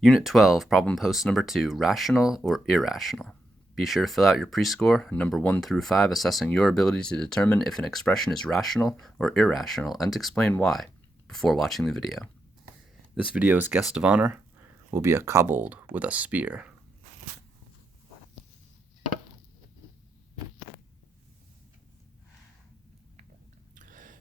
Unit 12, problem post number 2, rational or irrational. Be sure to fill out your pre-score, number 1 through 5, assessing your ability to determine if an expression is rational or irrational, and explain why, before watching the video. This video's guest of honor will be a kobold with a spear.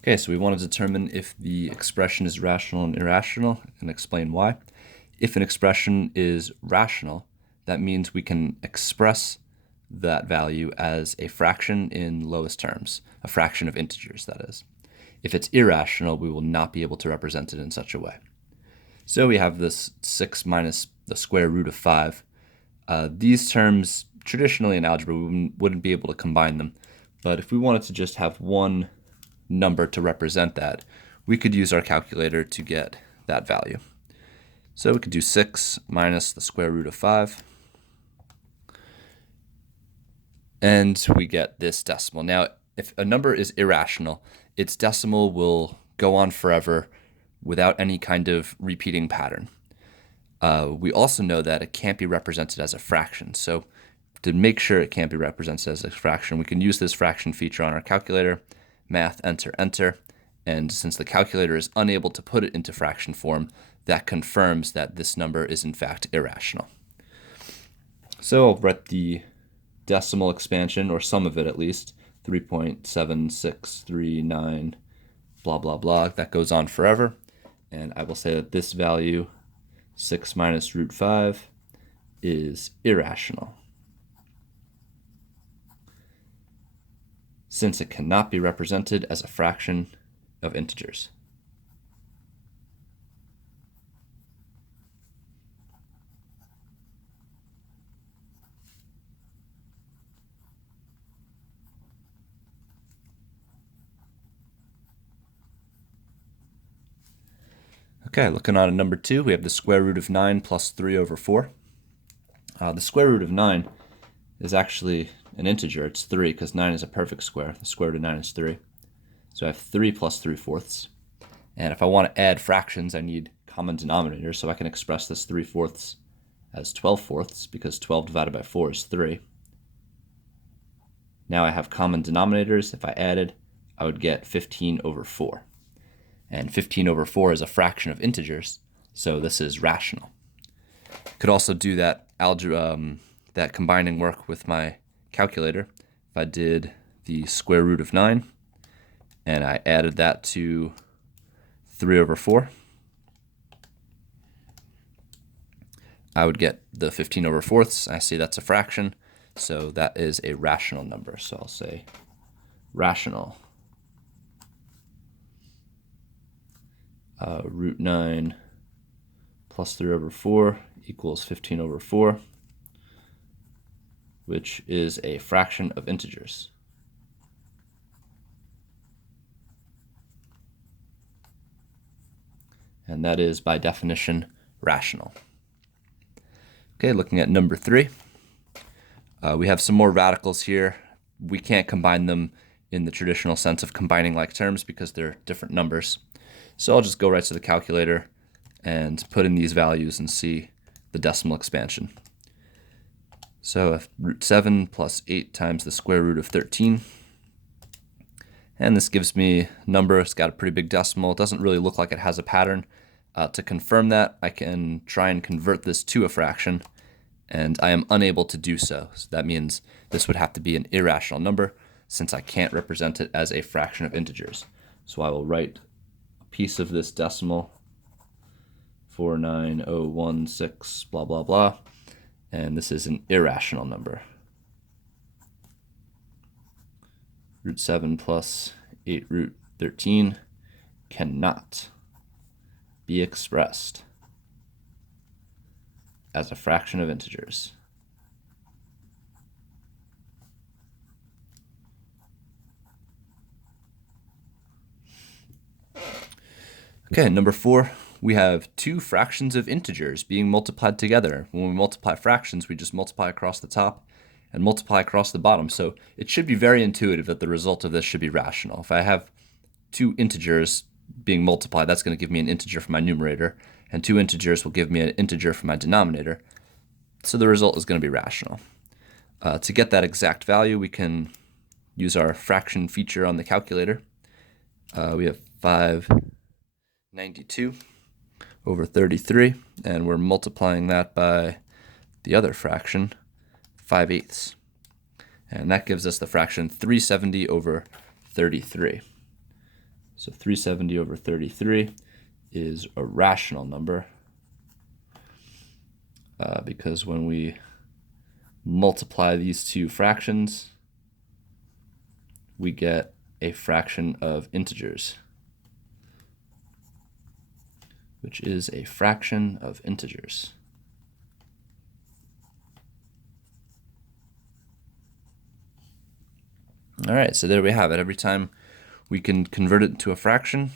Okay, so we want to determine if the expression is rational and irrational, and explain why. If an expression is rational, that means we can express that value as a fraction in lowest terms, a fraction of integers, that is. If it's irrational, we will not be able to represent it in such a way. So we have this 6 minus the square root of 5. These terms, traditionally in algebra, we wouldn't be able to combine them. But if we wanted to just have one number to represent that, we could use our calculator to get that value. So we could do 6 minus the square root of 5. And we get this decimal. Now, if a number is irrational, its decimal will go on forever without any kind of repeating pattern. We also know that it can't be represented as a fraction. So to make sure it can't be represented as a fraction, we can use this fraction feature on our calculator, math, enter, enter. And since the calculator is unable to put it into fraction form, that confirms that this number is in fact irrational. So I'll write the decimal expansion, or some of it at least, 3.7639, blah, blah, blah. That goes on forever. And I will say that this value, 6 minus root 5, is irrational, since it cannot be represented as a fraction of integers. Okay, looking on at number 2, we have the square root of 9 plus 3 over 4. The square root of 9 is actually an integer. It's 3 because 9 is a perfect square. The square root of 9 is 3. So I have 3 plus 3/4. And if I want to add fractions, I need common denominators. So I can express this 3/4 as 12/4 because 12 divided by 4 is 3. Now I have common denominators. If I added, I would get 15 over 4. And 15 over 4 is a fraction of integers, so this is rational. Could also do that that combining work with my calculator. If I did the square root of 9 and I added that to 3 over 4, I would get the 15 over 4ths. I see that's a fraction, so that is a rational number. So I'll say rational. Root 9 plus 3 over 4 equals 15 over 4, which is a fraction of integers. And that is, by definition, rational. Okay, looking at number 3. We have some more radicals here. We can't combine them in the traditional sense of combining like terms because they're different numbers. So I'll just go right to the calculator and put in these values and see the decimal expansion. So root 7 plus 8 times the square root of 13. And this gives me a number. It's got a pretty big decimal. It doesn't really look like it has a pattern. To confirm that, I can try and convert this to a fraction, and I am unable to do so. So that means this would have to be an irrational number, since I can't represent it as a fraction of integers. So I will write piece of this decimal, 49016, blah, blah, blah, and this is an irrational number. Root 7 plus 8 root 13 cannot be expressed as a fraction of integers. Okay, number 4, we have two fractions of integers being multiplied together. When we multiply fractions, we just multiply across the top and multiply across the bottom. So it should be very intuitive that the result of this should be rational. If I have two integers being multiplied, that's going to give me an integer for my numerator. and two integers will give me an integer for my denominator. So the result is going to be rational. To get that exact value, we can use our fraction feature on the calculator. We have 592 over 33, and we're multiplying that by the other fraction, 5/8. And that gives us the fraction 370 over 33. So 370 over 33 is a rational number because when we multiply these two fractions, we get a fraction of integers, which is a fraction of integers. All right, so there we have it. Every time we can convert it to a fraction,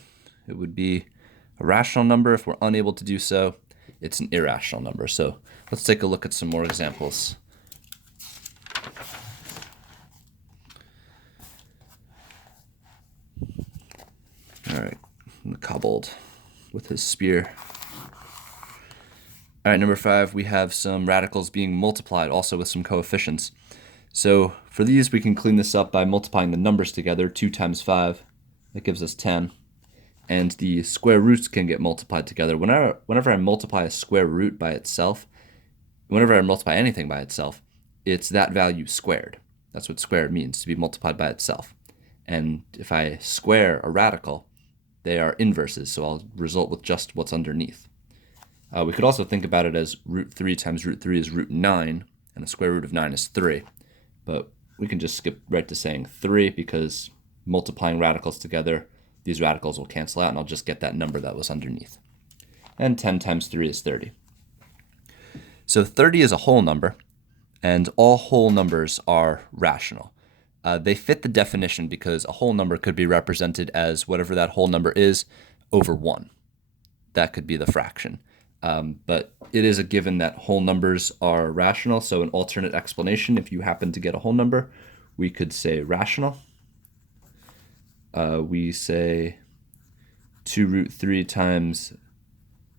it would be a rational number. If we're unable to do so, it's an irrational number. So let's take a look at some more examples. All right, the kobold with his spear. All right, number 5, we have some radicals being multiplied, also with some coefficients. So for these, we can clean this up by multiplying the numbers together. 2 times 5, that gives us 10. And the square roots can get multiplied together. Whenever I multiply a square root by itself, whenever I multiply anything by itself, it's that value squared. That's what squared means, to be multiplied by itself. And if I square a radical, they are inverses, so I'll result with just what's underneath. We could also think about it as root 3 times root 3 is root 9, and the square root of 9 is 3. But we can just skip right to saying 3 because multiplying radicals together, these radicals will cancel out, and I'll just get that number that was underneath. And 10 times 3 is 30. So 30 is a whole number, and all whole numbers are rational. They fit the definition because a whole number could be represented as whatever that whole number is over 1. That could be the fraction. But it is a given that whole numbers are rational, so an alternate explanation, if you happen to get a whole number, we could say rational. We say 2 root 3 times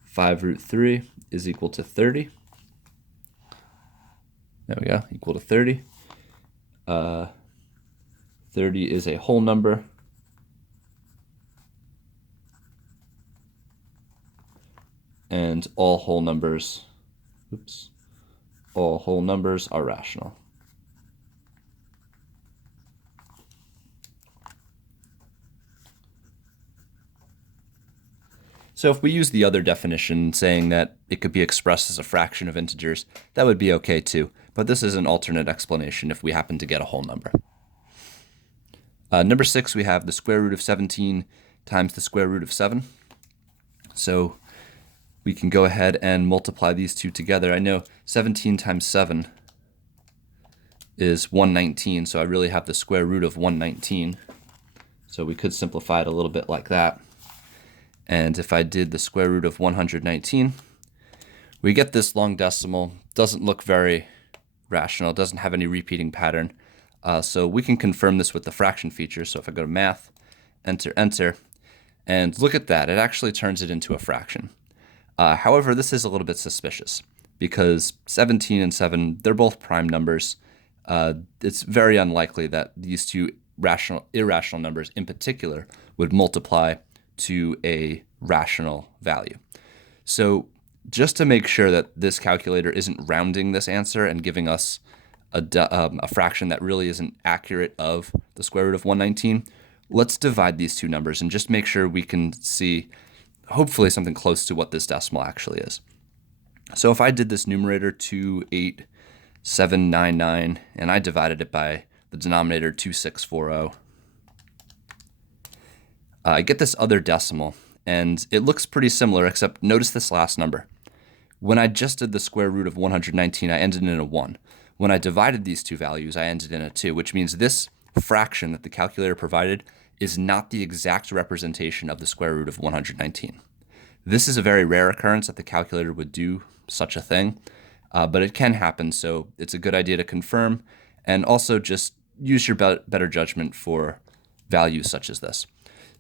5 root 3 is equal to 30. There we go, equal to 30. 30 is a whole number. And all whole numbers are rational. So if we use the other definition saying that it could be expressed as a fraction of integers, that would be okay too. But this is an alternate explanation if we happen to get a whole number. Number 6, we have the square root of 17 times the square root of 7. So we can go ahead and multiply these two together. I know 17 times 7 is 119, so I really have the square root of 119. So we could simplify it a little bit like that. And if I did the square root of 119, we get this long decimal. Doesn't look very rational, doesn't have any repeating pattern. So we can confirm this with the fraction feature. So if I go to math, enter, and look at that, it actually turns it into a fraction. However, this is a little bit suspicious because 17 and 7, they're both prime numbers. It's very unlikely that these two irrational numbers in particular would multiply to a rational value. So just to make sure that this calculator isn't rounding this answer and giving us a fraction that really isn't accurate of the square root of 119, let's divide these two numbers and just make sure we can see hopefully something close to what this decimal actually is. So if I did this numerator 28799 and I divided it by the denominator 2640, I get this other decimal, and it looks pretty similar, except notice this last number. When I just did the square root of 119, I ended in a 1. When I divided these two values, I ended in a 2, which means this fraction that the calculator provided is not the exact representation of the square root of 119. This is a very rare occurrence that the calculator would do such a thing, but it can happen, so it's a good idea to confirm, and also just use your better judgment for values such as this.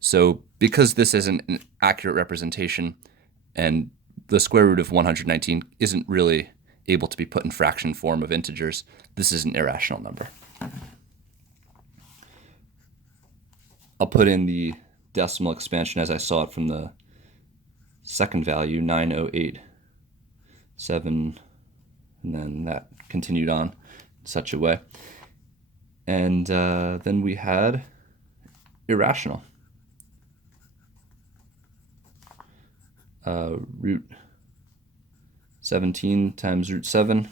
So because this isn't an accurate representation, and the square root of 119 isn't really able to be put in fraction form of integers. This is an irrational number. I'll put in the decimal expansion as I saw it from the second value, 9087, and then that continued on in such a way. And then we had irrational. Root 17 times root 7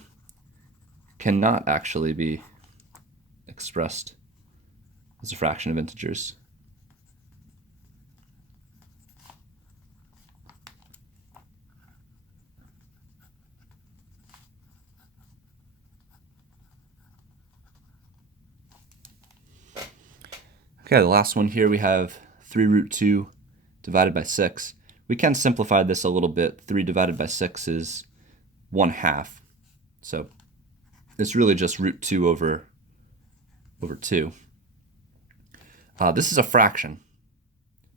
cannot actually be expressed as a fraction of integers. Okay, the last one here, we have 3 root 2 divided by 6. We can simplify this a little bit. 3 divided by 6 is 1/2. So it's really just root 2 over 2. This is a fraction.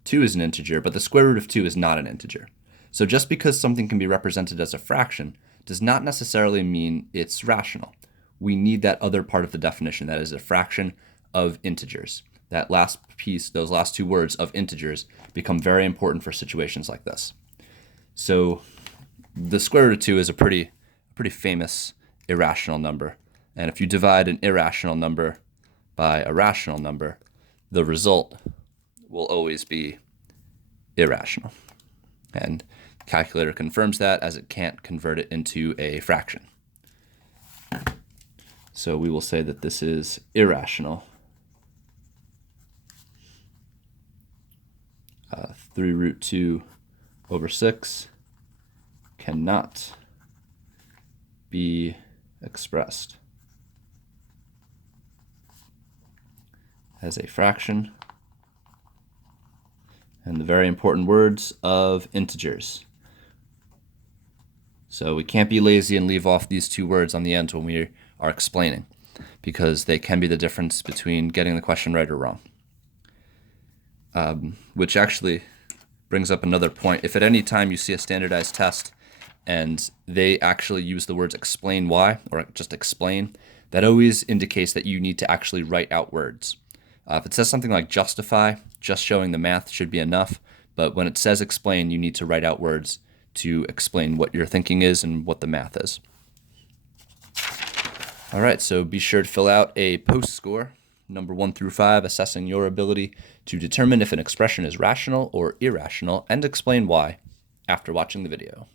2 is an integer, but the square root of 2 is not an integer. So just because something can be represented as a fraction does not necessarily mean it's rational. We need that other part of the definition, that is a fraction of integers. That last piece, those last two words of integers, become very important for situations like this. So the square root of 2 is a pretty famous irrational number. And if you divide an irrational number by a rational number, the result will always be irrational. And the calculator confirms that, as it can't convert it into a fraction. So we will say that this is irrational. 3 root 2 over 6 cannot be expressed as a fraction. And the very important words of integers. So we can't be lazy and leave off these two words on the end when we are explaining, because they can be the difference between getting the question right or wrong. Which actually brings up another point. If at any time you see a standardized test and they actually use the words explain why or just explain, that always indicates that you need to actually write out words. If it says something like justify, just showing the math should be enough, but when it says explain, you need to write out words to explain what your thinking is and what the math is. All right, so be sure to fill out a post score, number 1 through 5, assessing your ability to determine if an expression is rational or irrational, and explain why after watching the video.